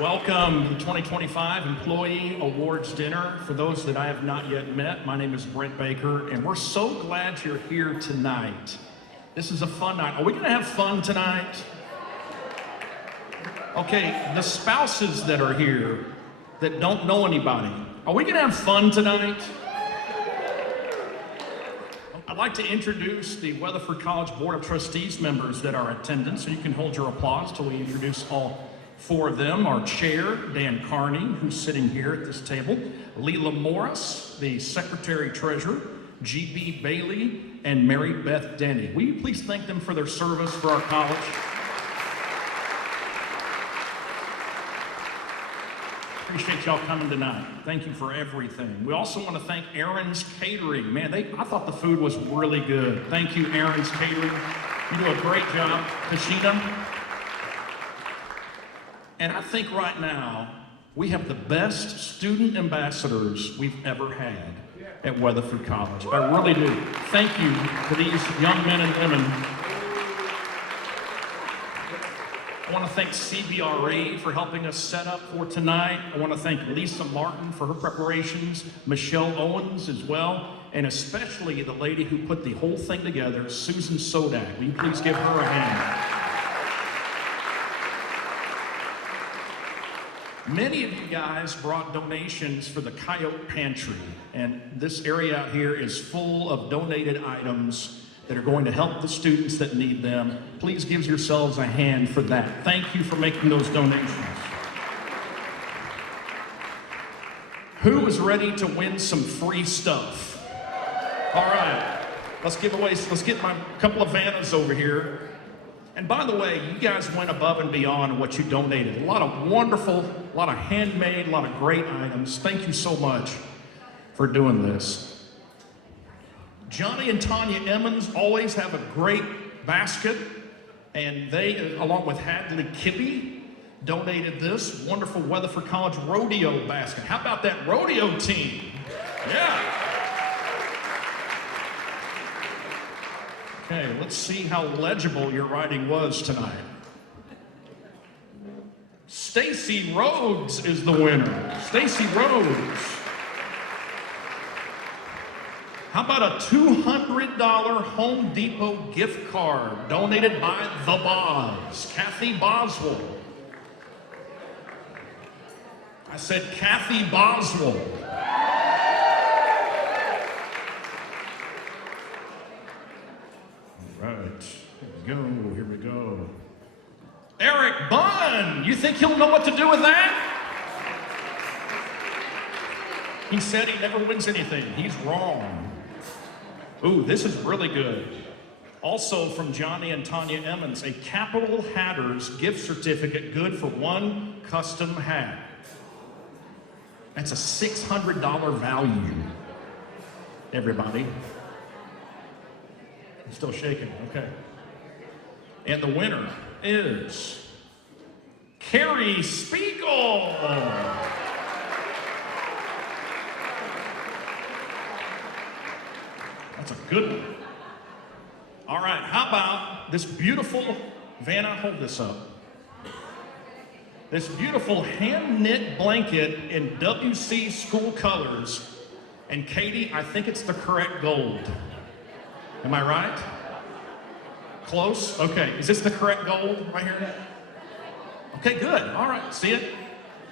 Welcome to the 2025 Employee Awards Dinner. For those that I have not yet met, my name is Brent Baker, and we're so glad you're here tonight. This is a fun night. Are we gonna have fun tonight? Okay, the spouses that are here that don't know anybody, are we gonna have fun tonight? I'd like to introduce the Weatherford College Board of Trustees members that are in attendance, so you can hold your applause till we introduce all four of them. Our chair, Dan Carney, who's sitting here at this table, Leela Morris, the secretary-treasurer, G.B. Bailey, and Mary Beth Denny. Will you please thank them for their service for our college? Appreciate y'all coming tonight. Thank you for everything. We also want to thank Aaron's Catering. Man, I thought the food was really good. Thank you, Aaron's Catering. You do a great job. Kashina. And I think right now, we have the best student ambassadors we've ever had at Weatherford College. I really do. Thank you to these young men and women. I want to thank CBRE for helping us set up for tonight. I want to thank Lisa Martin for her preparations, Michelle Owens as well, and especially the lady who put the whole thing together, Susan Sodak. Will you please give her a hand? Many of you guys brought donations for the Coyote Pantry, and this area out here is full of donated items that are going to help the students that need them. Please give yourselves a hand for that. Thank you for making those donations. Who is ready to win some free stuff? All right, let's get my couple of Vannas over here. And by the way, you guys went above and beyond what you donated. A lot of wonderful, a lot of handmade, a lot of great items. Thank you so much for doing this. Johnny and Tanya Emmons always have a great basket, and they, along with Hadley Kibbe, donated this wonderful Weatherford College rodeo basket. How about that rodeo team? Yeah. Okay, let's see how legible your writing was tonight. Stacy Rhodes is the winner. Stacy Rhodes. How about a $200 Home Depot gift card donated by The Boz, Kathy Boswell. I said Kathy Boswell. Here we go. Eric Bunn, you think he'll know what to do with that? He said he never wins anything. He's wrong. Ooh, this is really good. Also from Johnny and Tanya Emmons, a Capital Hatters gift certificate good for one custom hat. That's a $600 value, everybody. I'm still shaking, okay. And the winner is Carrie Spiegel. That's a good one. All right, how about this beautiful, Vanna, hold this up. This beautiful hand-knit blanket in WC school colors. And Katie, I think it's the correct gold. Am I right? Close? Okay, is this the correct gold right here? Okay, good, all right, see it?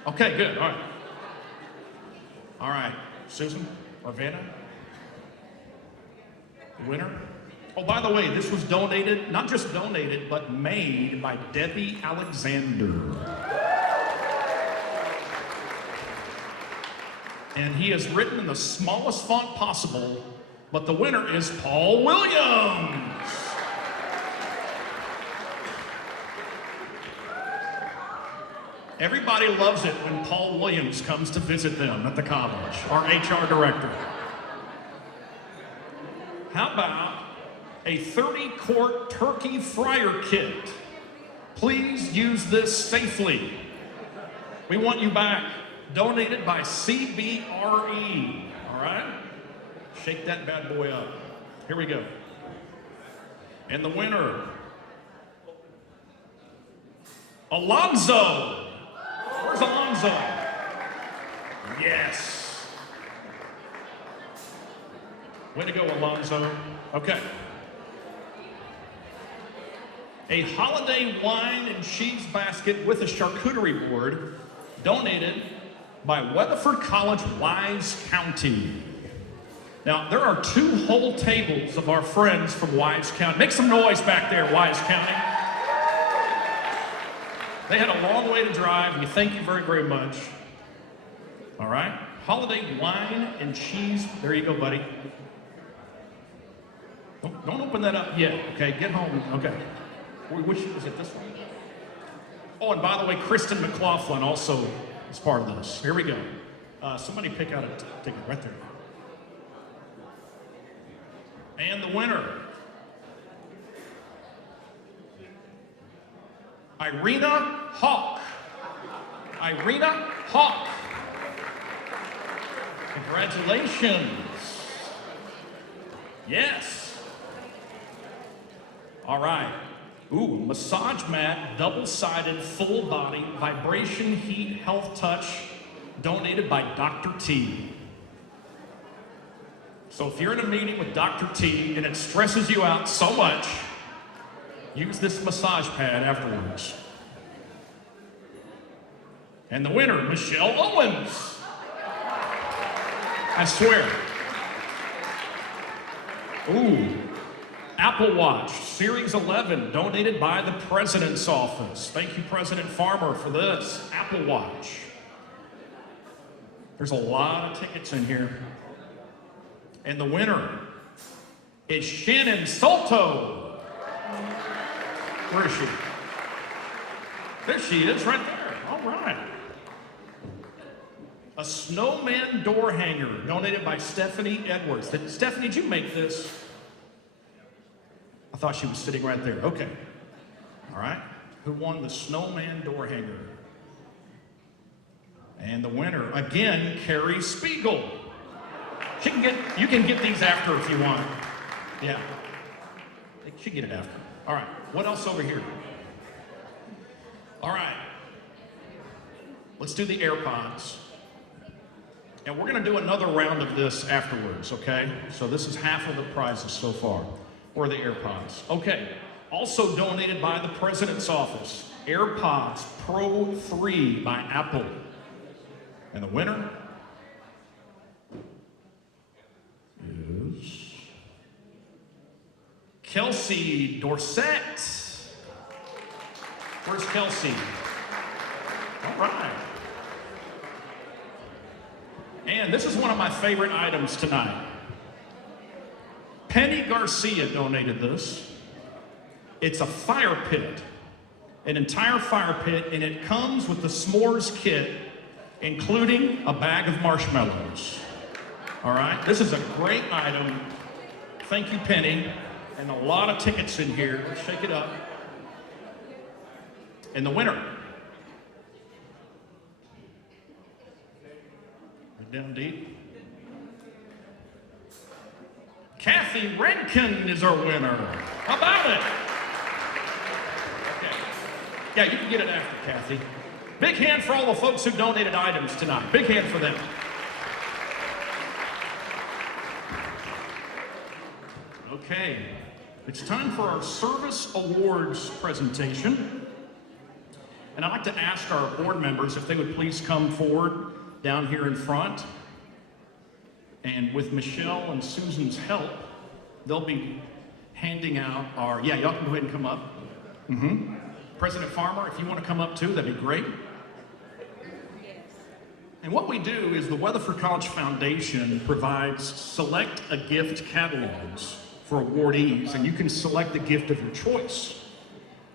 Okay, good, all right. All right, Susan or Vanna? The winner? Oh, by the way, this was donated, not just donated, but made by Debbie Alexander. And he has written in the smallest font possible, but the winner is Paul Williams. Everybody loves it when Paul Williams comes to visit them at the college, our HR director. How about a 30-quart turkey fryer kit? Please use this safely. We want you back. Donated by CBRE, all right? Shake that bad boy up. Here we go. And the winner, Alonzo. Where's Alonzo? Yes. Way to go, Alonzo. Okay. A holiday wine and cheese basket with a charcuterie board donated by Weatherford College, Wise County. Now, there are 2 whole tables of our friends from Wise County. Make some noise back there, Wise County. They had a long way to drive, and we thank you very, very much. All right? Holiday wine and cheese. There you go, buddy. Don't open that up yet, okay? Get home, okay. Which is it, this one? Oh, and by the way, Kristen McLaughlin also is part of this. Here we go. Somebody pick out a ticket right there. And the winner, Irina Hawk. Irina Hawk. Congratulations. Yes. All right. Ooh, massage mat, double-sided, full body, vibration, heat, health touch, donated by Dr. T. So if you're in a meeting with Dr. T and it stresses you out so much, use this massage pad afterwards. And the winner, Michelle Owens. I swear. Ooh. Apple Watch, Series 11, donated by the President's Office. Thank you, President Farmer, for this. Apple Watch. There's a lot of tickets in here. And the winner is Shannon Solto. Where is she? There she is, right there. All right. A snowman door hanger, donated by Stephanie Edwards. Stephanie, did you make this? I thought she was sitting right there. Okay. All right. Who won the snowman door hanger? And the winner, again, Carrie Spiegel. You can get these after if you want. Yeah. She can get it after. All right. What else over here? All right. Let's do the AirPods. And we're going to do another round of this afterwards, okay? So this is half of the prizes so far. Or the AirPods. Okay. Also donated by the President's Office, AirPods Pro 3 by Apple. And the winner is Kelsey Dorset. Where's Kelsey? All right. And this is one of my favorite items tonight. Penny Garcia donated this. It's a fire pit, an entire fire pit, and it comes with the s'mores kit, including a bag of marshmallows. All right, this is a great item. Thank you, Penny. And a lot of tickets in here. Let's shake it up. And the winner. Right down deep. Kathy Rankin is our winner. How about it? Okay. Yeah, you can get it after, Kathy. Big hand for all the folks who donated items tonight. Big hand for them. Okay, it's time for our service awards presentation. And I'd like to ask our board members if they would please come forward down here in front. And with Michelle and Susan's help, they'll be handing out our, yeah, y'all can go ahead and come up. President Farmer, if you want to come up too, that'd be great. And what we do is the Weatherford College Foundation provides select a gift catalogs for awardees, and you can select the gift of your choice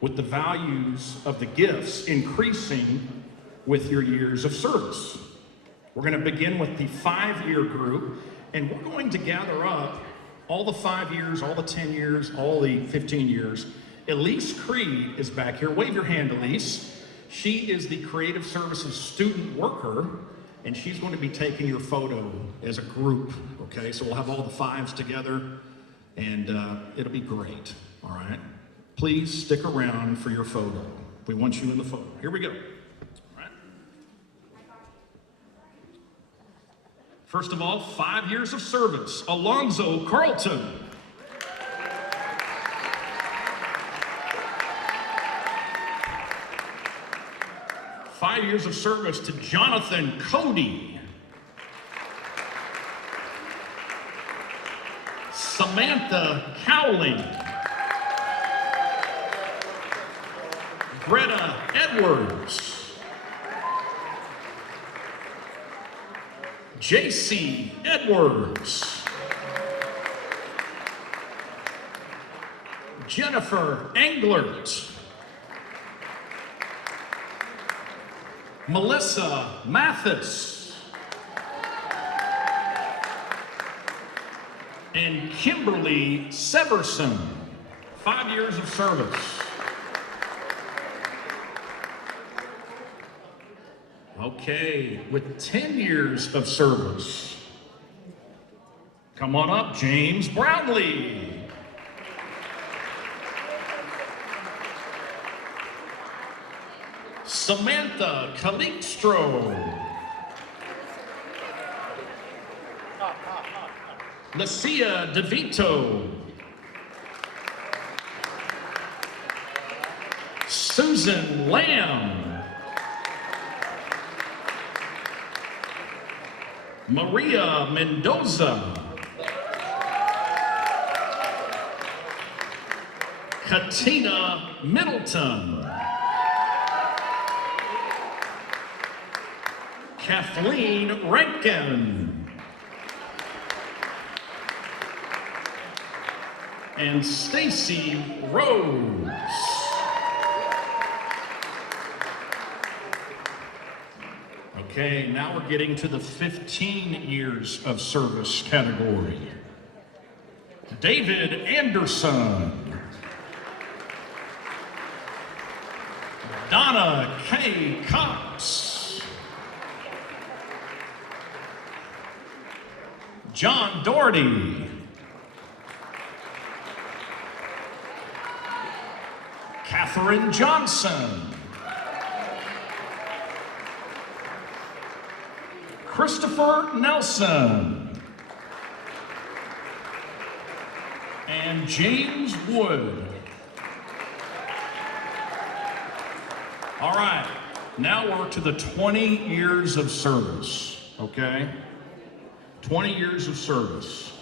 with the values of the gifts increasing with your years of service. We're going to begin with the 5-year group, and we're going to gather up all the 5 years, all the 10 years, all the 15 years. Elise Creed is back here. Wave your hand, Elise. She is the Creative Services student worker, and she's going to be taking your photo as a group, okay? So we'll have all the 5s together, and it'll be great, all right? Please stick around for your photo. We want you in the photo. Here we go. All right. First of all, 5 years of service, Alonzo Carlton. Five years of service to Jonathan Cody. Samantha Cowling. Greta Edwards. JC Edwards. Jennifer Englert. Melissa Mathis. And Kimberly Severson. 5 years of service. Okay, with 10 years of service. Come on up, James Brownlee. Samantha Calixtro. Lucia DeVito. Susan Lamb. Maria Mendoza. Katina Middleton. Kathleen Rankin. And Stacy Rose. Okay, now we're getting to the 15 years of service category. David Anderson. Donna K. Cox. John Doherty. Catherine Johnson. Christopher Nelson. And James Wood. All right, now we're to the 20 years of service, okay? 20 years of service.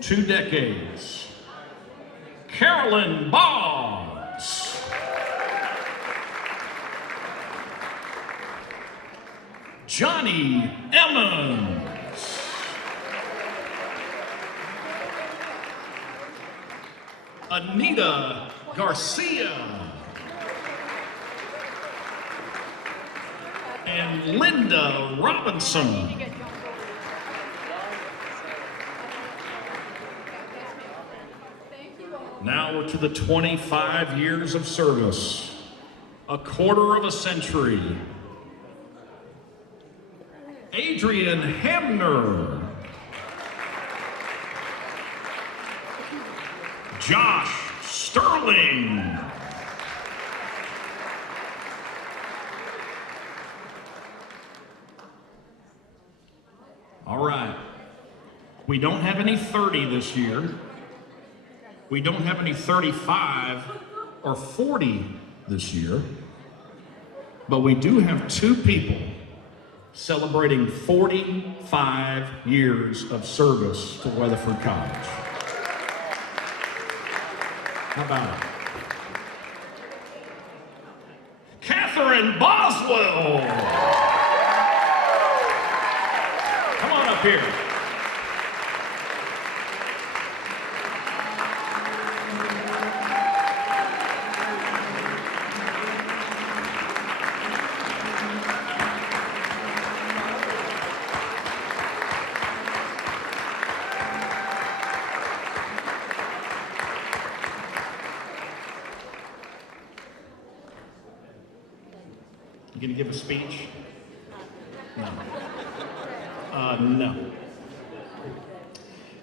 2 decades. Carolyn Boggs. Johnny Emmons. Anita Garcia. And Linda Robinson. Now we're to the 25 years of service, a quarter of a century. Adrian Hamner. Josh Sterling. All right. We don't have any 30 this year. We don't have any 35 or 40 this year. But we do have 2 people celebrating 45 years of service to Weatherford College. How about it? Catherine Boswell. Come on up here. You gonna give a speech? No. No.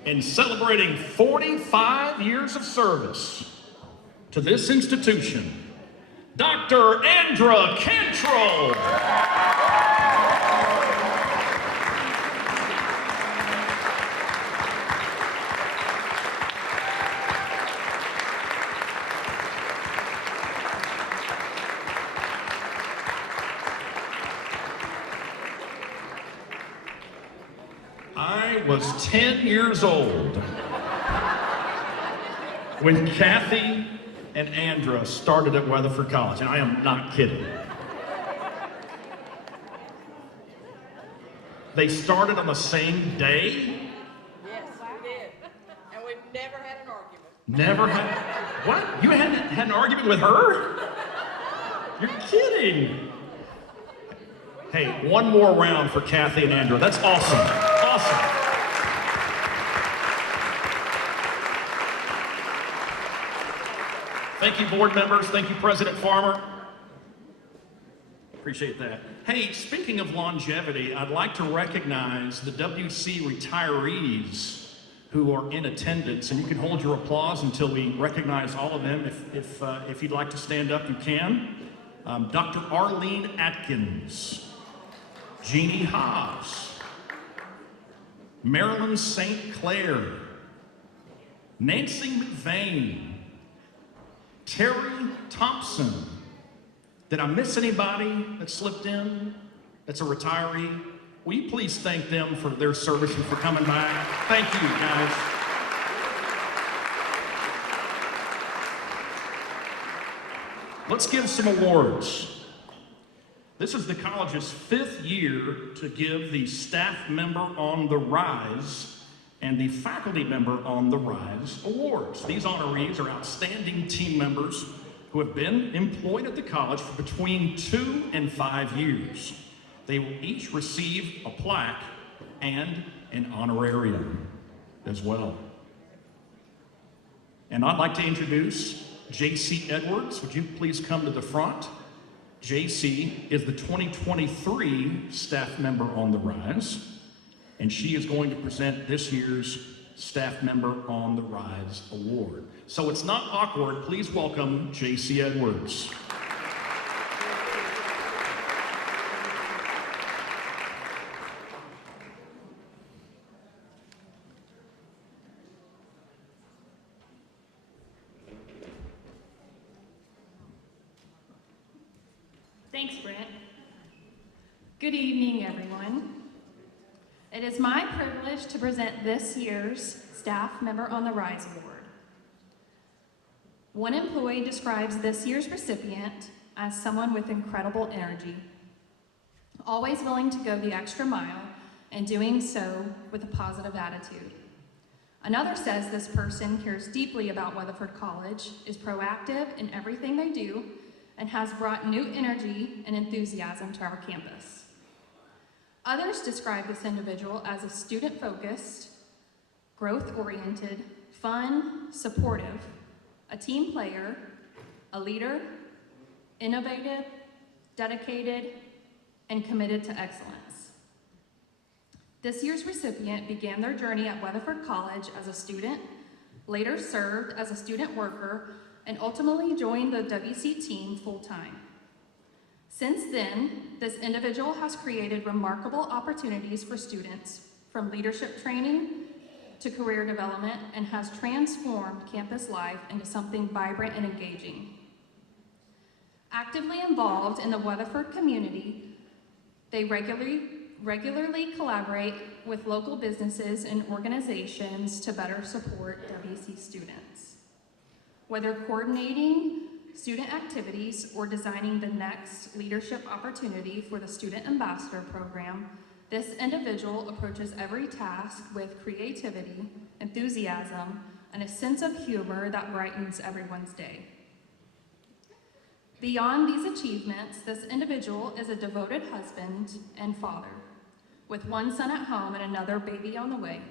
In celebrating 45 years of service to this institution, Dr. Andra Cantrell. Grant was 10 years old when Kathy and Andra started at Weatherford College, and I am not kidding. They started on the same day? Yes, we did. And we've never had an argument. Never had? What? You had an argument with her? You're kidding. Hey, one more round for Kathy and Andrew. That's awesome. Awesome. Thank you, board members. Thank you, President Farmer. Appreciate that. Hey, speaking of longevity, I'd like to recognize the WC retirees who are in attendance, and you can hold your applause until we recognize all of them. If you'd like to stand up, you can. Dr. Arlene Atkins, Jeannie Hobbs, Marilyn St. Clair, Nancy McVeigh, Terry Thompson. Did I miss anybody that slipped in that's a retiree? Will you please thank them for their service and for coming back? Thank you, guys. Let's give some awards. This is the college's 5th year to give the Staff Member on the Rise and the Faculty Member on the Rise awards. These honorees are outstanding team members who have been employed at the college for between 2 and 5 years. They will each receive a plaque and an honorarium as well. And I'd like to introduce J.C. Edwards. Would you please come to the front? J.C. is the 2023 Staff Member on the Rise, and she is going to present this year's Staff Member on the Rise Award. So it's not awkward. Please welcome J.C. Edwards. Thanks, Brent. Good evening, everyone. It is my privilege to present this year's Staff Member on the Rise Award. One employee describes this year's recipient as someone with incredible energy, always willing to go the extra mile and doing so with a positive attitude. Another says this person cares deeply about Weatherford College, is proactive in everything they do, and has brought new energy and enthusiasm to our campus. Others describe this individual as a student-focused, growth-oriented, fun, supportive, a team player, a leader, innovative, dedicated, and committed to excellence. This year's recipient began their journey at Weatherford College as a student, later served as a student worker, and ultimately joined the WC team full-time. Since then, this individual has created remarkable opportunities for students, from leadership training to career development, and has transformed campus life into something vibrant and engaging. Actively involved in the Weatherford community, they regularly collaborate with local businesses and organizations to better support WC students. Whether coordinating student activities or designing the next leadership opportunity for the Student Ambassador Program, this individual approaches every task with creativity, enthusiasm, and a sense of humor that brightens everyone's day. Beyond these achievements, this individual is a devoted husband and father, with one son at home and another baby on the way.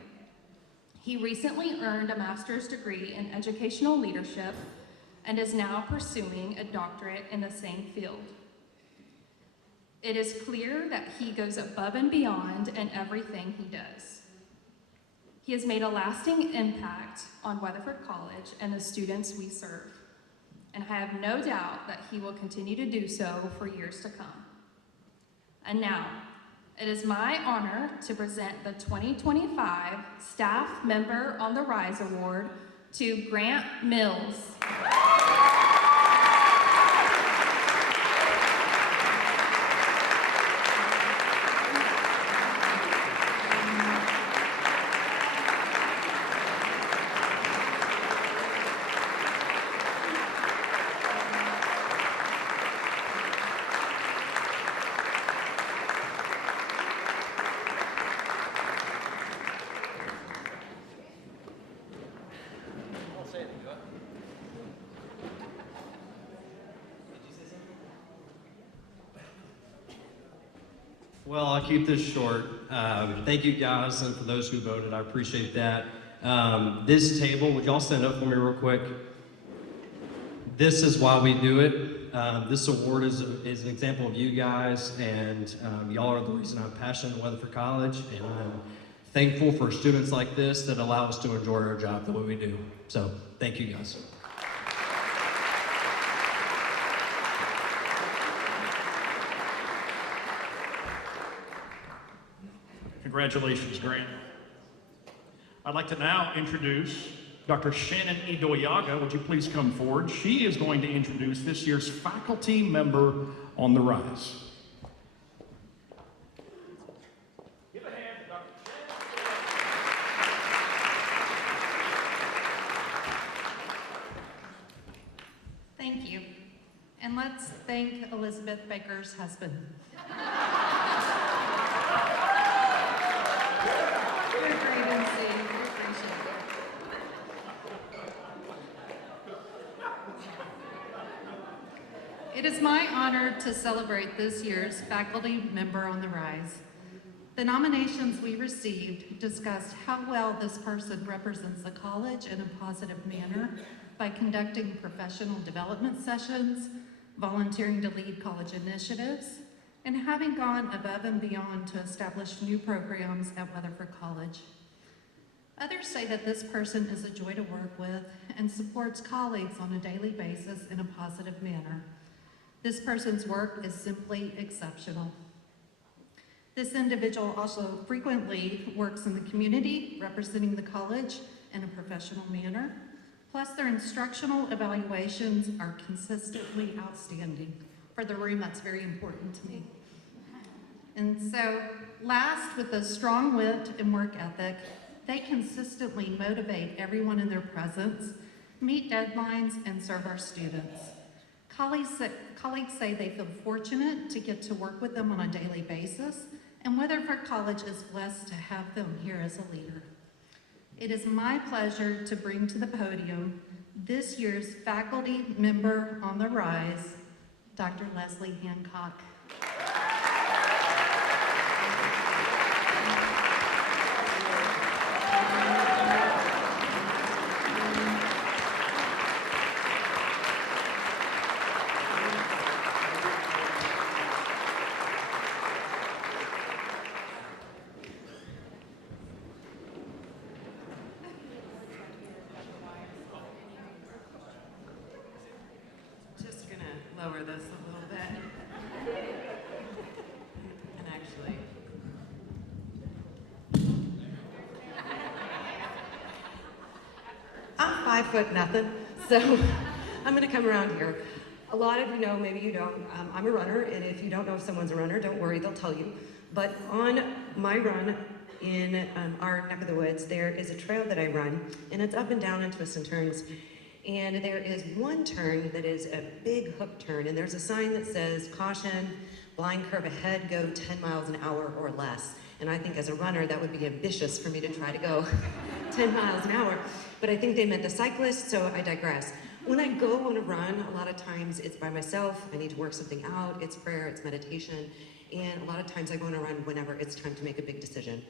He recently earned a master's degree in educational leadership and is now pursuing a doctorate in the same field. It is clear that he goes above and beyond in everything he does. He has made a lasting impact on Weatherford College and the students we serve, and I have no doubt that he will continue to do so for years to come. And now, it is my honor to present the 2025 Staff Member on the Rise Award to Grant Mills. Well, I'll keep this short. Thank you guys, and for those who voted, I appreciate that. This table, would y'all stand up for me real quick? This is why we do it. This award is an example of you guys, and y'all are the reason I'm passionate at Weatherford College, and I'm thankful for students like this that allow us to enjoy our job the way we do. So, thank you guys. Congratulations, Grant. I'd like to now introduce Dr. Shannon Idoyaga. Would you please come forward? She is going to introduce this year's faculty member on the rise. Give a hand to Dr. Shannon. Thank you. And let's thank Elizabeth Baker's husband. You're great, MC. We appreciate it. It is my honor to celebrate this year's faculty member on the rise. The nominations we received discussed how well this person represents the college in a positive manner by conducting professional development sessions, volunteering to lead college initiatives, and having gone above and beyond to establish new programs at Weatherford College. Others say that this person is a joy to work with and supports colleagues on a daily basis in a positive manner. This person's work is simply exceptional. This individual also frequently works in the community, representing the college in a professional manner. Plus, their instructional evaluations are consistently outstanding. For the room, that's very important to me. And so, last, with a strong wit and work ethic, they consistently motivate everyone in their presence, meet deadlines, and serve our students. Colleagues say they feel fortunate to get to work with them on a daily basis, and Weatherford College is blessed to have them here as a leader. It is my pleasure to bring to the podium this year's faculty member on the rise, Dr. Leslie Hancock. Just gonna lower this a little bit. And actually. I'm 5'0", so I'm gonna come around here. A lot of you know, maybe you don't, I'm a runner, and if you don't know if someone's a runner, don't worry, they'll tell you. But on my run in our neck of the woods, there is a trail that I run, and it's up and down and twists and turns. And there is one turn that is a big hook turn, and there's a sign that says, caution, blind curve ahead, go 10 miles an hour or less. And I think as a runner, that would be ambitious for me to try to go 10 miles an hour. But I think they meant the cyclist, so I digress. When I go on a run, a lot of times it's by myself, I need to work something out, it's prayer, it's meditation, and a lot of times I go on a run whenever it's time to make a big decision.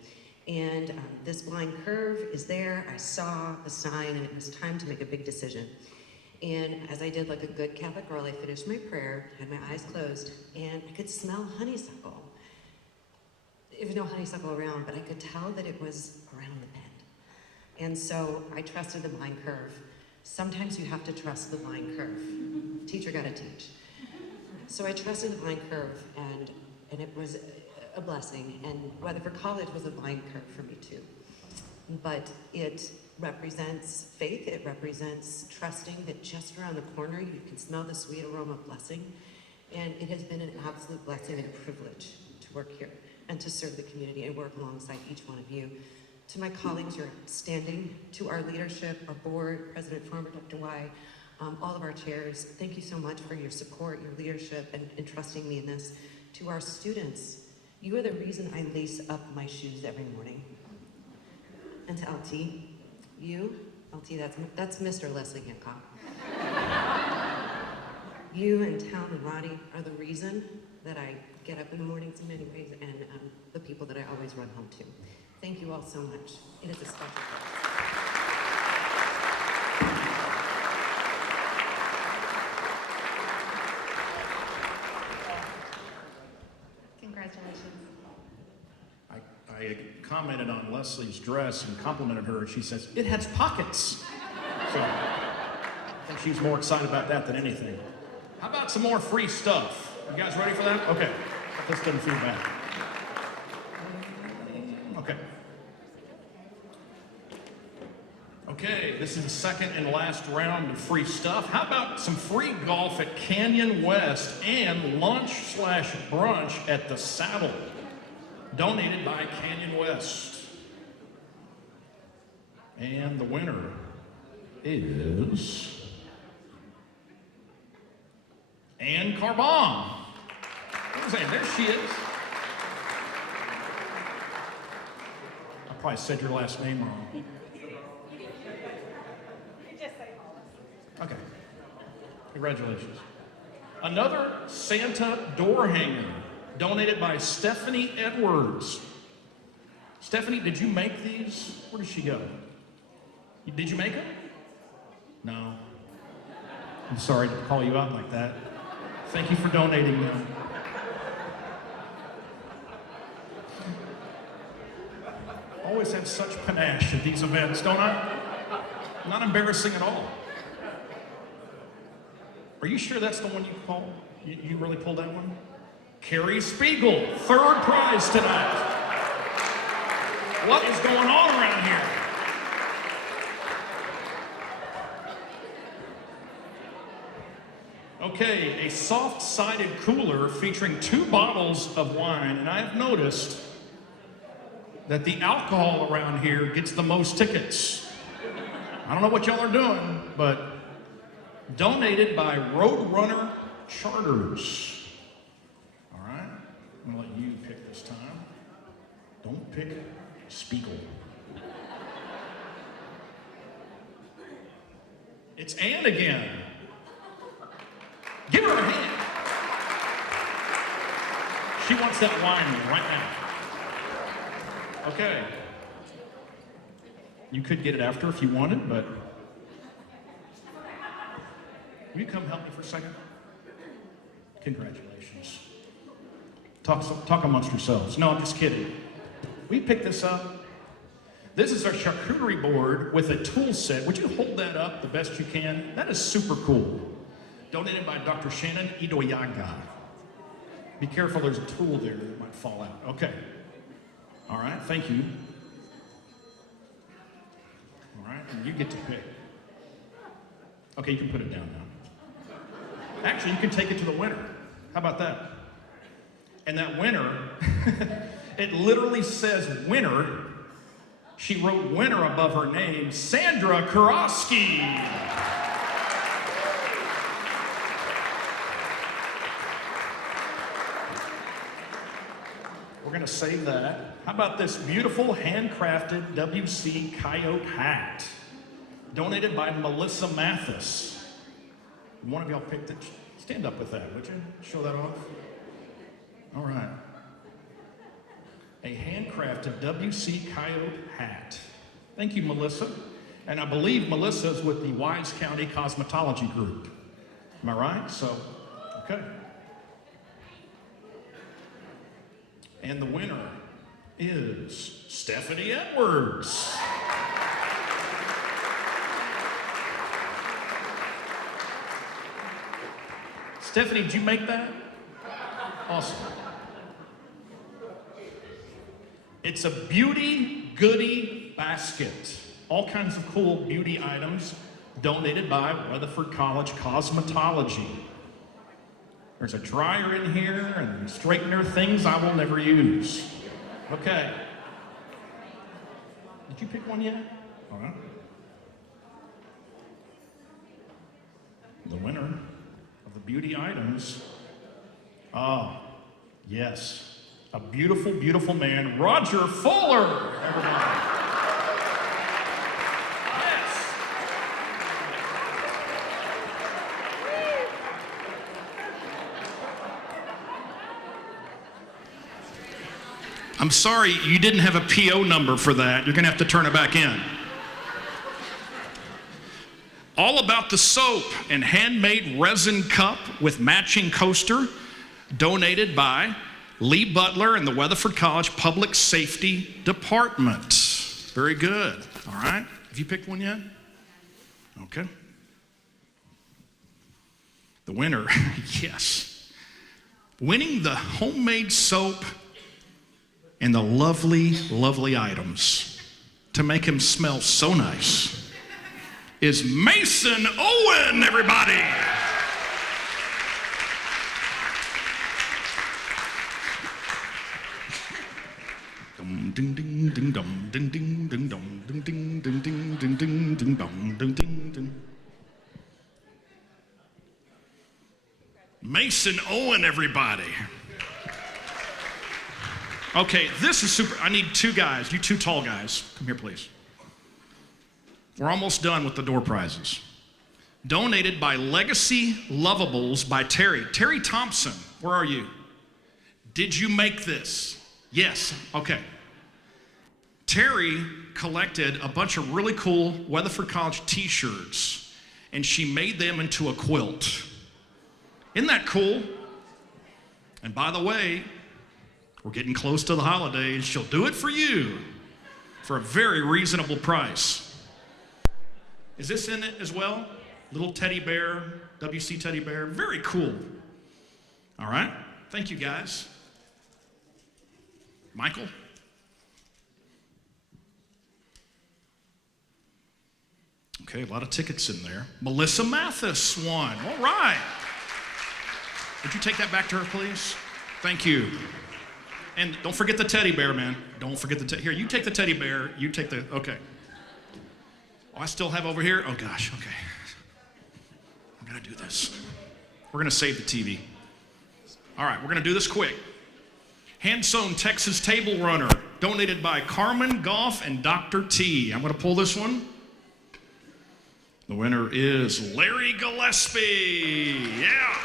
And this blind curve is there, I saw the sign, and it was time to make a big decision. And as I did like a good Catholic girl, I finished my prayer, had my eyes closed, and I could smell honeysuckle. There was no honeysuckle around, but I could tell that it was around the bend. And so I trusted the blind curve. Sometimes you have to trust the blind curve. Teacher gotta teach. So I trusted the blind curve, and it was a blessing, and Weatherford College was a blind curve for me too. But it represents faith, it represents trusting that just around the corner you can smell the sweet aroma of blessing, and it has been an absolute blessing and a privilege to work here and to serve the community and work alongside each one of you. To my colleagues, you're outstanding. To our leadership, our board, President Farmer, Dr. Y, all of our chairs, thank you so much for your support, your leadership, and trusting me in this. To our students, you are the reason I lace up my shoes every morning. And to LT, LT, that's Mr. Leslie Hancock. You and Tal and Roddy are the reason that I get up in the mornings in many ways, and the people that I always run home to. Thank you all so much. It is a special day. Congratulations. I commented on Leslie's dress and complimented her, and she says, it has pockets. So I think she's more excited about that than anything. How about some more free stuff? You guys ready for that? Okay. This doesn't feel bad. Okay. Okay, this is the second and last round of free stuff. How about some free golf at Canyon West and lunch/brunch at the Saddle? Donated by Canyon West. And the winner is Ann Carbon. There she is. I probably said your last name wrong. Okay. Congratulations. Another Santa door hanger donated by Stephanie Edwards. Stephanie, did you make these? Where did she go? Did you make them? No. I'm sorry to call you out like that. Thank you for donating them. Always have such panache at these events, don't I? Not embarrassing at all. Are you sure that's the one you called? You really pulled that one? Carrie Spiegel, third prize tonight. What is going on around here? Okay, a soft-sided cooler featuring 2 bottles of wine, and I've noticed that the alcohol around here gets the most tickets. I don't know what y'all are doing, but donated by Roadrunner Charters. All right, I'm gonna let you pick this time. Don't pick Spiegel. It's Ann again. Give her a hand. She wants that wine right now. Okay. You could get it after if you wanted, but will you come help me for a second? Congratulations. Talk amongst yourselves. No, I'm just kidding. Will you pick this up? This is our charcuterie board with a tool set. Would you hold that up the best you can? That is super cool. Donated by Dr. Shannon Idoyaga. Be careful, there's a tool there that might fall out. Okay. All right, thank you. All right, and you get to pick. Okay, you can put it down now. Actually, you can take it to the winner. How about that? And that winner, it literally says winner. She wrote winner above her name, Sandra Kurowski. We're gonna save that. How about this beautiful handcrafted WC coyote hat? Donated by Melissa Mathis. One of y'all picked it. Stand up with that, would you? Show that off. All right. A handcrafted WC coyote hat. Thank you, Melissa. And I believe Melissa is with the Wise County Cosmetology Group. Am I right? So, okay. And the winner is Stephanie Edwards. Stephanie, did you make that? Awesome. It's a beauty goodie basket. All kinds of cool beauty items donated by Weatherford College Cosmetology. There's a dryer in here and straightener, things I will never use. Okay. Did you pick one yet? All right. The winner of the beauty items. Ah, yes. A beautiful, beautiful man, Roger Fuller, everybody. Yes. I'm sorry you didn't have a PO number for that. You're going to have to turn it back in. All About the Soap and handmade resin cup with matching coaster, donated by Lee Butler and the Weatherford College Public Safety Department. Very good. All right. Have you picked one yet? Okay. The winner, yes. Winning the homemade soap and the lovely, lovely items to make him smell so nice is Mason Owen, everybody. Ding ding ding dong ding ding ding dong ding ding ding ding ding ding ding dong ding ding ding. Mason Owen, everybody. Okay, this is super. I need two guys. You two tall guys. Come here, please. We're almost done with the door prizes. Donated by Legacy Lovables by Terry. Terry Thompson, where are you? Did you make this? Yes, okay. Terry collected a bunch of really cool Weatherford College t-shirts, and she made them into a quilt. Isn't that cool? And by the way, we're getting close to the holidays. She'll do it for you for a very reasonable price. Is this in it as well? Little teddy bear, WC teddy bear. Very cool. All right. Thank you, guys. Michael? Okay, a lot of tickets in there. Melissa Mathis won. All right. Would you take that back to her, please? Thank you. And don't forget the teddy bear, man. Don't forget the here, you take the teddy bear. You take the, okay. Oh, I still have over here? Oh, gosh, okay. I'm going to do this. We're going to save the TV. All right, we're going to do this quick. Hand-sewn Texas table runner, donated by Carmen Goff and Dr. T. I'm going to pull this one. The winner is Larry Gillespie. Yeah.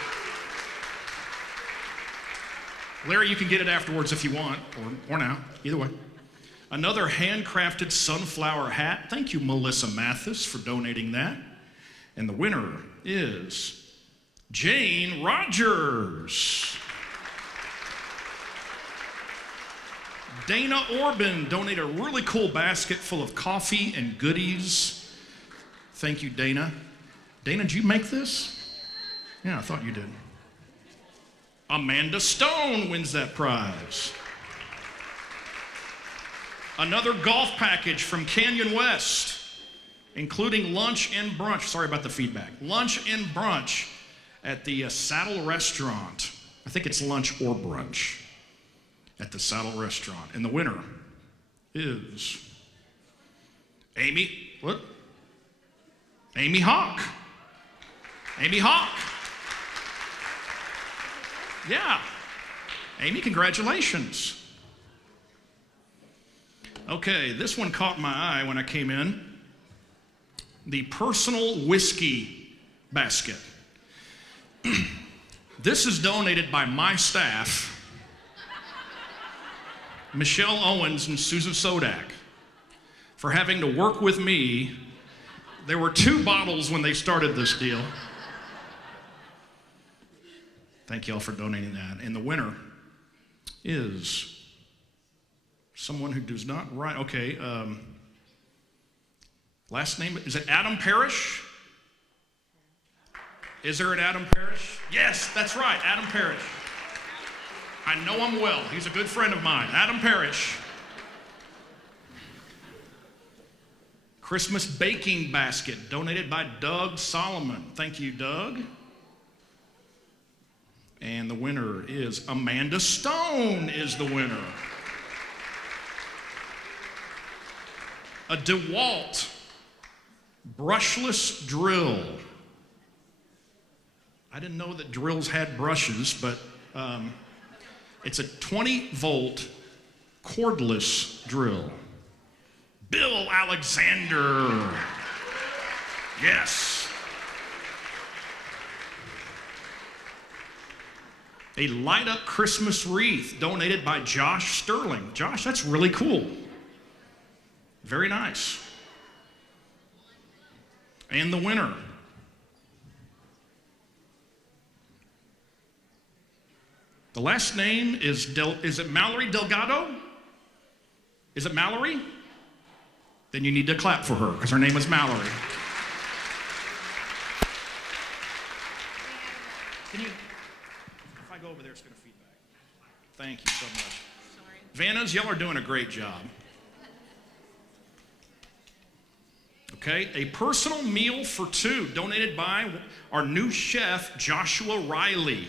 Larry, you can get it afterwards if you want, or now, either way. Another handcrafted sunflower hat. Thank you, Melissa Mathis, for donating that. And the winner is Jane Rogers. Dana Orban donated a really cool basket full of coffee and goodies. Thank you, Dana. Dana, did you make this? Yeah, I thought you did. Amanda Stone wins that prize. Another golf package from Canyon West, including lunch and brunch. Sorry about the feedback. Lunch and brunch at the Saddle Restaurant. I think it's lunch or brunch at the Saddle Restaurant. And the winner is Amy Hawk. Amy Hawk. Yeah. Amy, congratulations. Okay, this one caught my eye when I came in. The personal whiskey basket. This is donated by my staff, Michelle Owens and Susan Sodak, for having to work with me. There were 2 bottles when they started this deal. Thank you all for donating that. And the winner is someone who does not write. Okay, last name, is it Adam Parrish? Is there an Adam Parrish? Yes, that's right, Adam Parrish. I know him well. He's a good friend of mine. Adam Parrish. Christmas baking basket donated by Doug Solomon. Thank you, Doug. And the winner is Amanda Stone is the winner. A DeWalt brushless drill. I didn't know that drills had brushes, but it's a 20-volt cordless drill. Bill Alexander. Yes. A light-up Christmas wreath donated by Josh Sterling. Josh, that's really cool. Very nice. And the winner. The last name is it Mallory Delgado? Is it Mallory? Then you need to clap for her because her name is Mallory. Can you, if I go over there, it's going to feedback. Thank you so much. Vannas, y'all are doing a great job. Okay, a personal meal for two donated by our new chef, Joshua Riley.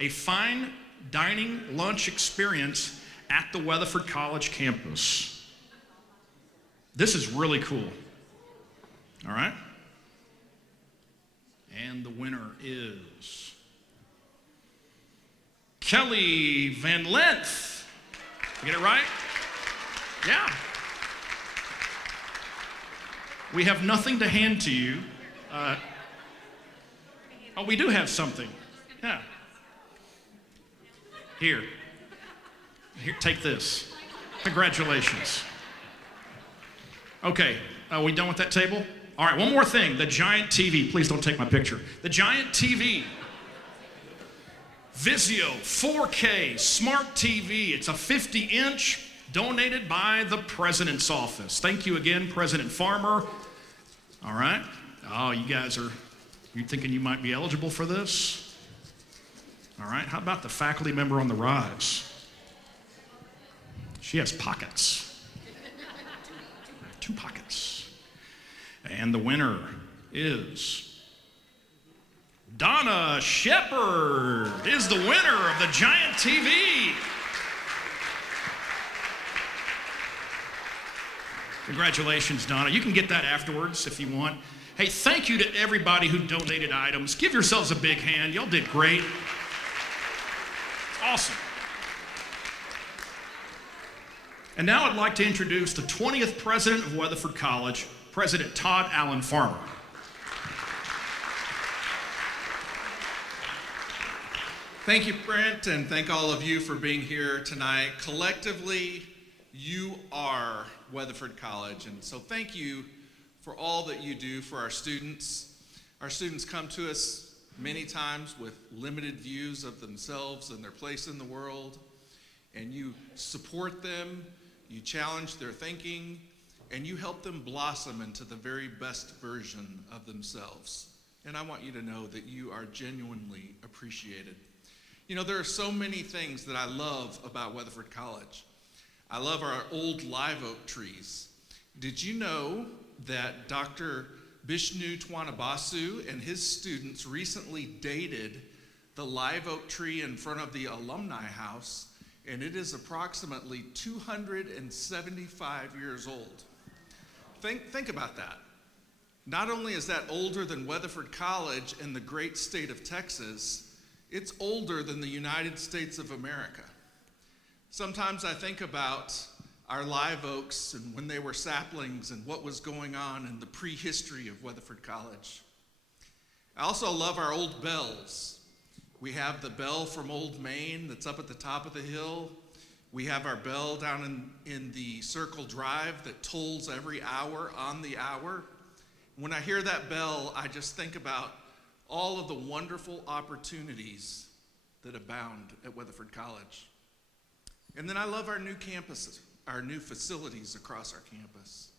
A fine dining lunch experience at the Weatherford College campus. This is really cool. All right? And the winner is Kelly Van Lent. You get it right? Yeah. We have nothing to hand to you. Oh, we do have something. Yeah. Here, take this. Congratulations. Okay, are we done with that table? All right, one more thing. The giant TV. Please don't take my picture. The giant TV. Vizio 4K Smart TV. It's a 50-inch donated by the President's office. Thank you again, President Farmer. All right. Oh, you're thinking you might be eligible for this? All right, how about the faculty member on the rise? She has pockets. 2 pockets. And the winner is Donna Shepard is the winner of the giant TV. Congratulations, Donna. You can get that afterwards if you want. Hey, thank you to everybody who donated items. Give yourselves a big hand. Y'all did great. Awesome. And now I'd like to introduce the 20th president of Weatherford College, President Tod Allen Farmer. Thank you, Brent, and thank all of you for being here tonight. Collectively, you are Weatherford College, and so thank you for all that you do for our students. Our students come to us many times with limited views of themselves and their place in the world, and you support them, you challenge their thinking, and you help them blossom into the very best version of themselves. And I want you to know that you are genuinely appreciated. You know, there are so many things that I love about Weatherford College. I love our old live oak trees. Did you know that Dr. Bishnu Twanabasu and his students recently dated the live oak tree in front of the alumni house, and it is approximately 275 years old. Think about that. Not only is that older than Weatherford College in the great state of Texas, it's older than the United States of America. Sometimes I think about our live oaks and when they were saplings and what was going on in the prehistory of Weatherford College. I also love our old bells. We have the bell from Old Main that's up at the top of the hill. We have our bell down in the Circle Drive that tolls every hour on the hour. When I hear that bell, I just think about all of the wonderful opportunities that abound at Weatherford College. And then I love our new campuses, our new facilities across our campus.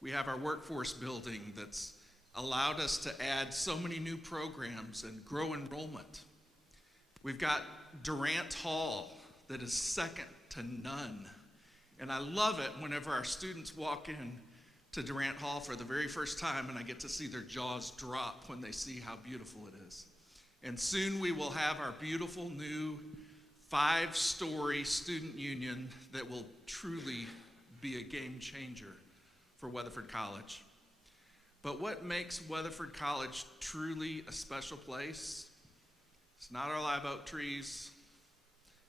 We have our workforce building that's allowed us to add so many new programs and grow enrollment. We've got Durant Hall that is second to none. And I love it whenever our students walk in to Durant Hall for the very first time and I get to see their jaws drop when they see how beautiful it is. And soon we will have our beautiful new 5-story student union that will truly be a game changer for Weatherford College. But what makes Weatherford College truly a special place? It's not our live oak trees,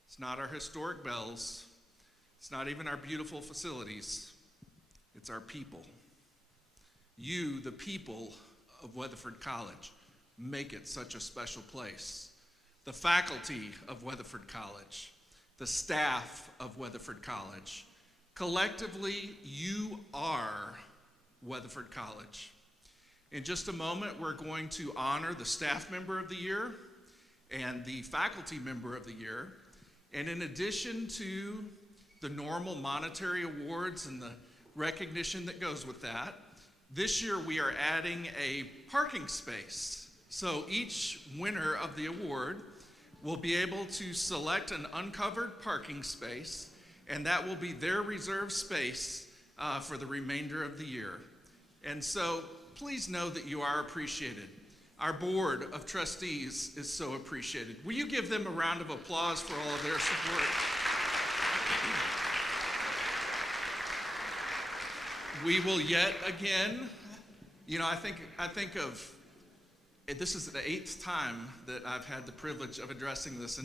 it's not our historic bells, it's not even our beautiful facilities, it's our people. You, the people of Weatherford College, make it such a special place. the faculty of Weatherford College, the staff of Weatherford College. Collectively, you are Weatherford College. In just a moment, we're going to honor the Staff Member of the Year and the Faculty Member of the Year. And in addition to the normal monetary awards and the recognition that goes with that, this year we are adding a parking space. So each winner of the award will be able to select an uncovered parking space, and that will be their reserved space for the remainder of the year. And so please know that you are appreciated. Our Board of Trustees is so appreciated. Will you give them a round of applause for all of their support? We will yet again, I think of, this is the 8th time that I've had the privilege of addressing this,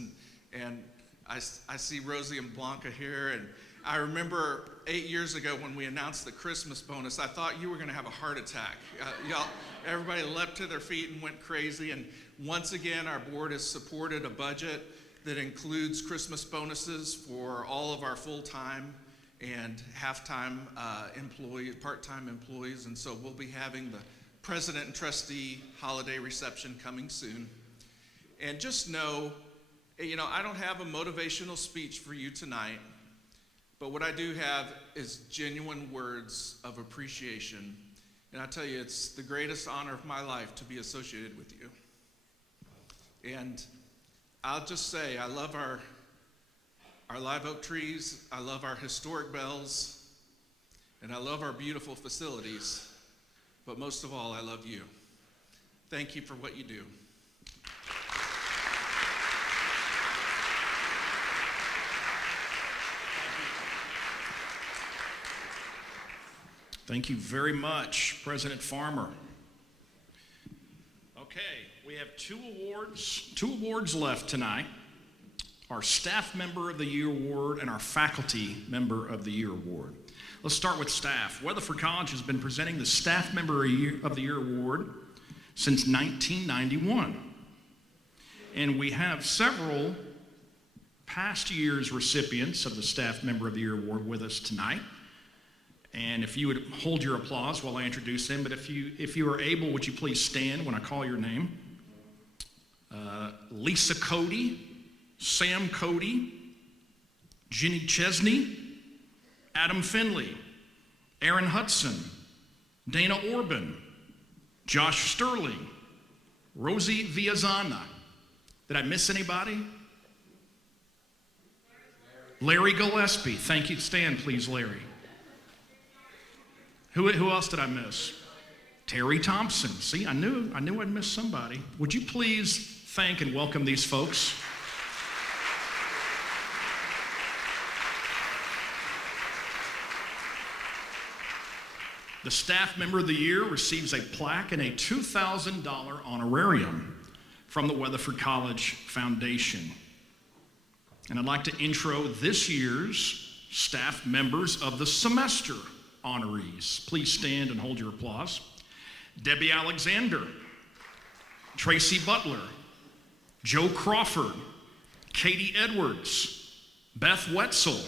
and I see Rosie and Blanca here, and I remember 8 years ago when we announced the Christmas bonus, I thought you were gonna have a heart attack. Everybody leapt to their feet and went crazy, and once again, our board has supported a budget that includes Christmas bonuses for all of our full-time and half-time employees, part-time employees, and so we'll be having the President and Trustee holiday reception coming soon. And just know, I don't have a motivational speech for you tonight, but what I do have is genuine words of appreciation. And I tell you, it's the greatest honor of my life to be associated with you. And I'll just say, I love our live oak trees, I love our historic bells, and I love our beautiful facilities, but most of all, I love you. Thank you for what you do. Thank you very much, President Farmer. Okay, we have two awards left tonight. Our Staff Member of the Year Award and our Faculty Member of the Year Award. Let's start with staff. Weatherford College has been presenting the Staff Member of the Year Award since 1991. And we have several past year's recipients of the Staff Member of the Year Award with us tonight. And if you would hold your applause while I introduce them, but if you are able, would you please stand when I call your name? Lisa Cody, Sam Cody, Ginny Chesney, Adam Finley, Aaron Hudson, Dana Orban, Josh Sterling, Rosie Viazana. Did I miss anybody? Larry Gillespie. Thank you. Stand, please, Larry. Who else did I miss? Terry Thompson. See, I knew I'd miss somebody. Would you please thank and welcome these folks? The Staff Member of the Year receives a plaque and a $2,000 honorarium from the Weatherford College Foundation. And I'd like to intro this year's staff members of the semester honorees. Please stand and hold your applause. Debbie Alexander, Tracy Butler, Joe Crawford, Katie Edwards, Beth Wetzel,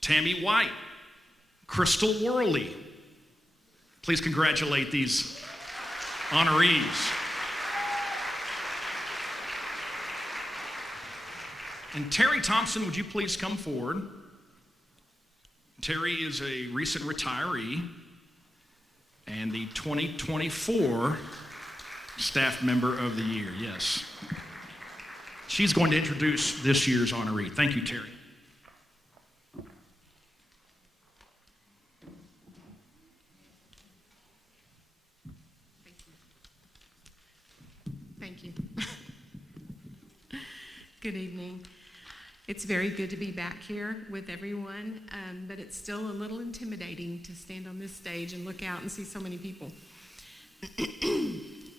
Tammy White, Crystal Worley. Please congratulate these honorees. And Terry Thompson, would you please come forward? Terry is a recent retiree and the 2024 Staff Member of the Year, yes. She's going to introduce this year's honoree. Thank you, Terry. Thank you. Good evening. It's very good to be back here with everyone, but it's still a little intimidating to stand on this stage and look out and see so many people.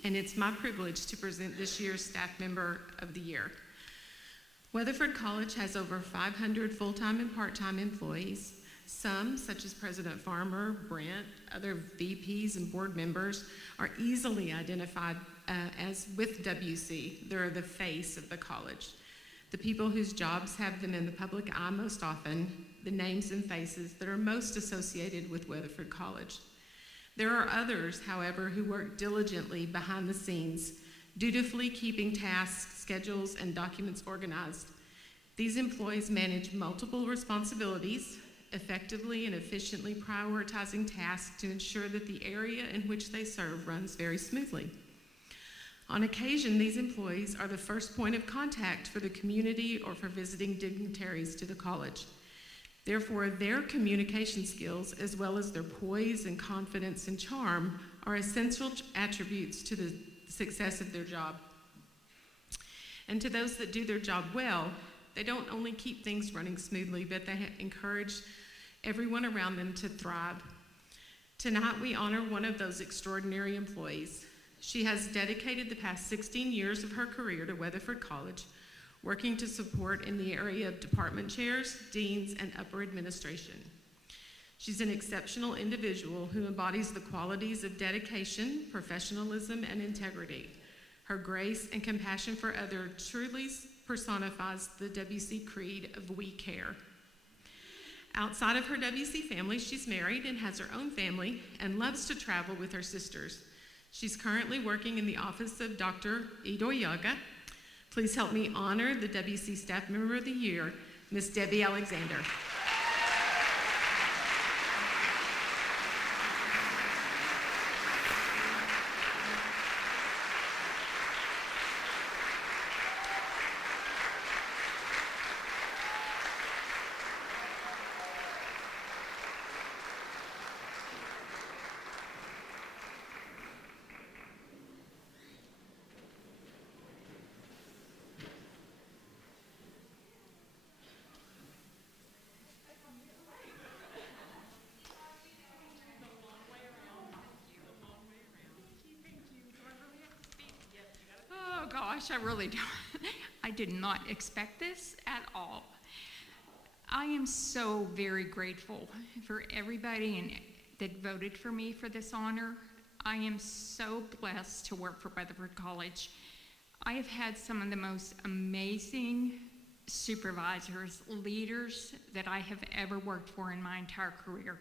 And it's my privilege to present this year's Staff Member of the Year. Weatherford College has over 500 full-time and part-time employees. Some, such as President Farmer, Brent, other VPs and board members, are easily identified as with WC. They're the face of the college. The people whose jobs have them in the public eye most often, the names and faces that are most associated with Weatherford College. There are others, however, who work diligently behind the scenes, dutifully keeping tasks, schedules, and documents organized. These employees manage multiple responsibilities, effectively and efficiently prioritizing tasks to ensure that the area in which they serve runs very smoothly. On occasion, these employees are the first point of contact for the community or for visiting dignitaries to the college. Therefore, their communication skills, as well as their poise and confidence and charm, are essential attributes to the success of their job. And to those that do their job well, they don't only keep things running smoothly, but they encourage everyone around them to thrive. Tonight, we honor one of those extraordinary employees. She has dedicated the past 16 years of her career to Weatherford College, working to support in the area of department chairs, deans, and upper administration. She's an exceptional individual who embodies the qualities of dedication, professionalism, and integrity. Her grace and compassion for others truly personifies the WC creed of we care. Outside of her WC family, she's married and has her own family and loves to travel with her sisters. She's currently working in the office of Dr. Idoyaga. Please help me honor the WC Staff Member of the Year, Miss Debbie Alexander. Gosh, I really don't. I did not expect this at all. I am so very grateful for everybody that voted for me for this honor. I am so blessed to work for Weatherford College. I have had some of the most amazing supervisors, leaders that I have ever worked for in my entire career.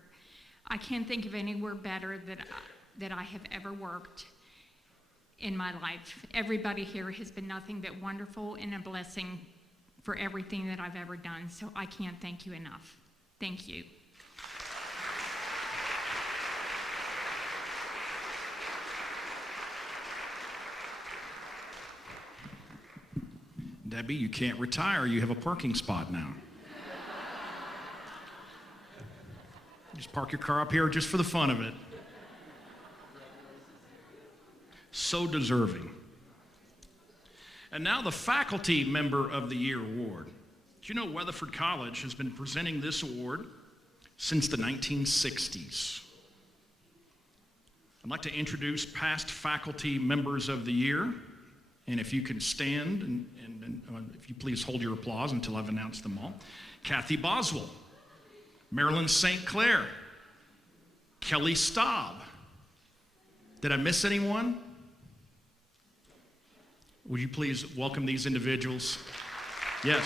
I can't think of anywhere better that I have ever worked in my life. Everybody here has been nothing but wonderful and a blessing for everything that I've ever done, so I can't thank you enough. Thank you. Debbie, you can't retire. You have a parking spot now. Just park your car up here just for the fun of it. So deserving. And now the Faculty Member of the Year award. Do you know Weatherford College has been presenting this award since the 1960s? I'd like to introduce past Faculty Members of the Year. And if you can stand, and if you please hold your applause until I've announced them all. Kathy Boswell, Marilyn St. Clair, Kelly Staub. Did I miss anyone? Would you please welcome these individuals? Yes.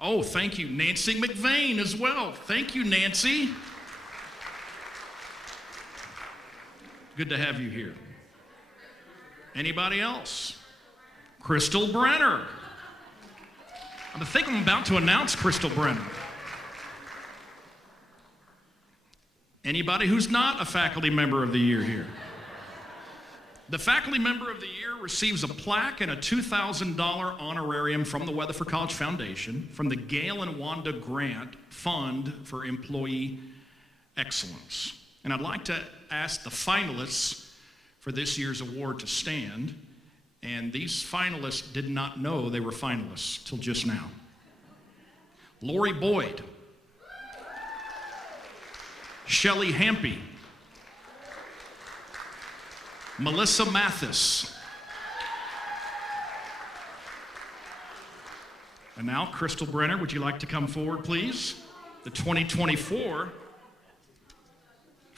Oh, thank you. Nancy McVeigh as well. Thank you, Nancy. Good to have you here. Anybody else? Crystal Brenner. I think I'm about to announce Crystal Brenner. Anybody who's not a Faculty Member of the Year here? The Faculty Member of the Year receives a plaque and a $2,000 honorarium from the Weatherford College Foundation from the Gail and Wanda Grant Fund for Employee Excellence. And I'd like to ask the finalists for this year's award to stand. And these finalists did not know they were finalists till just now. Lori Boyd, Shelley Hampy, Melissa Mathis, and now Crystal Brenner, would you like to come forward, please? The 2024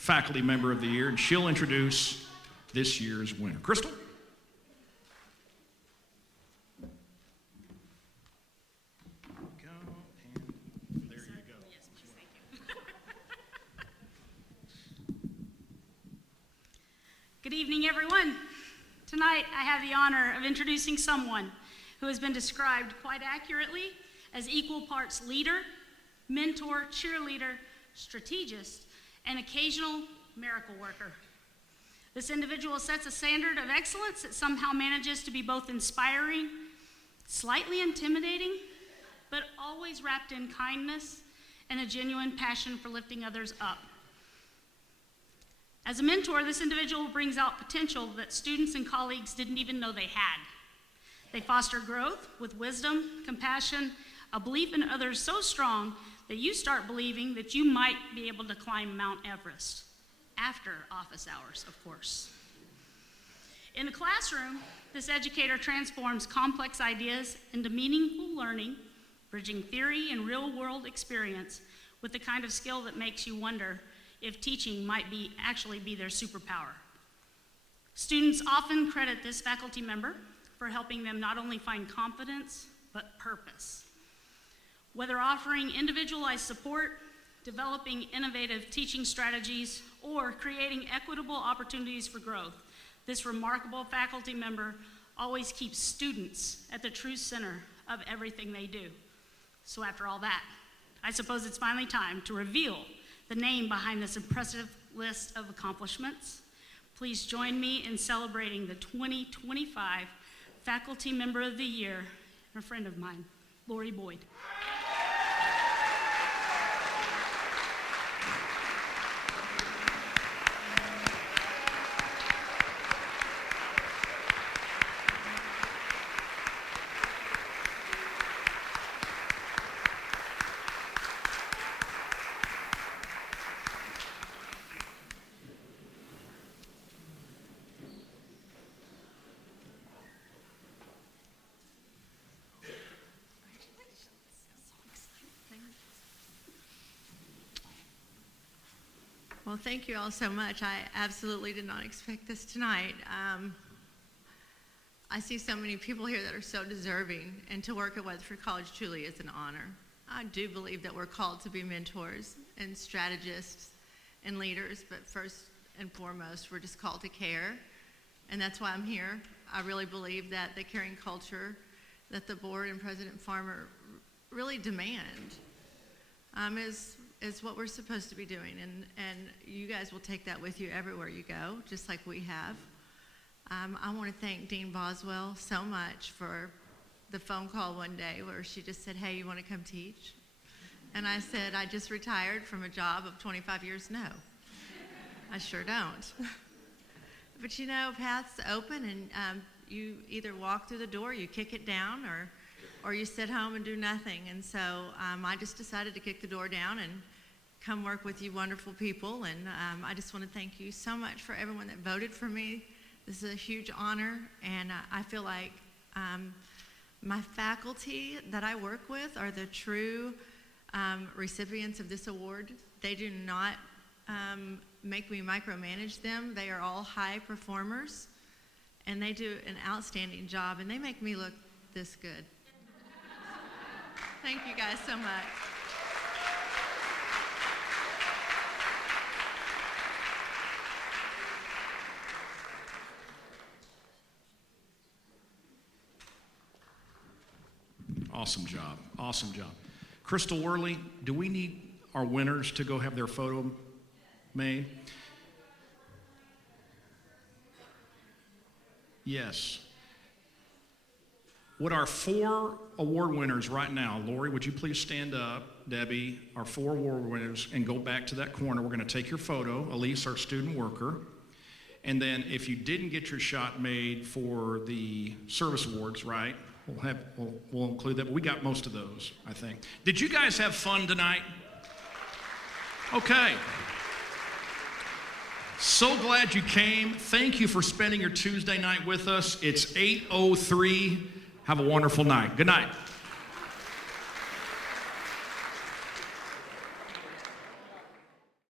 Faculty Member of the Year, and she'll introduce this year's winner. Crystal? Good evening, everyone. Tonight, I have the honor of introducing someone who has been described quite accurately as equal parts leader, mentor, cheerleader, strategist, and occasional miracle worker. This individual sets a standard of excellence that somehow manages to be both inspiring, slightly intimidating, but always wrapped in kindness and a genuine passion for lifting others up. As a mentor, this individual brings out potential that students and colleagues didn't even know they had. They foster growth with wisdom, compassion, a belief in others so strong that you start believing that you might be able to climb Mount Everest, after office hours, of course. In the classroom, this educator transforms complex ideas into meaningful learning, bridging theory and real-world experience with the kind of skill that makes you wonder if teaching might actually be their superpower. Students often credit this faculty member for helping them not only find confidence, but purpose. Whether offering individualized support, developing innovative teaching strategies, or creating equitable opportunities for growth, this remarkable faculty member always keeps students at the true center of everything they do. So after all that, I suppose it's finally time to reveal the name behind this impressive list of accomplishments. Please join me in celebrating the 2025 Faculty Member of the Year, a friend of mine, Lori Boyd. Well, thank you all so much. I absolutely did not expect this tonight. I see so many people here that are so deserving, and to work at Weatherford College truly is an honor. I do believe that we're called to be mentors and strategists and leaders, but first and foremost, we're just called to care, and that's why I'm here. I really believe that the caring culture that the board and President Farmer really demand is what we're supposed to be doing, and you guys will take that with you everywhere you go, just like we have. I want to thank Dean Boswell so much for the phone call one day where she just said, "Hey, you want to come teach?" And I said, "I just retired from a job of 25 years. No, I sure don't." But you know, paths open, and you either walk through the door, you kick it down, or you sit home and do nothing. And so I just decided to kick the door down and come work with you wonderful people. And I just want to thank you so much for everyone that voted for me. This is a huge honor, and I feel like my faculty that I work with are the true recipients of this award. They do not make me micromanage them. They are all high performers, and they do an outstanding job, and they make me look this good. Thank you guys so much. Awesome job. Awesome job. Crystal Worley, do we need our winners to go have their photo made? Yes. Would our 4 award winners right now, Lori, would you please stand up, Debbie, our 4 award winners, and go back to that corner. We're going to take your photo, Elise, our student worker. And then if you didn't get your shot made for the service awards, right, we'll include that. But we got most of those, I think. Did you guys have fun tonight? Okay. So glad you came. Thank you for spending your Tuesday night with us. It's 8:03. Have a wonderful night. Good night.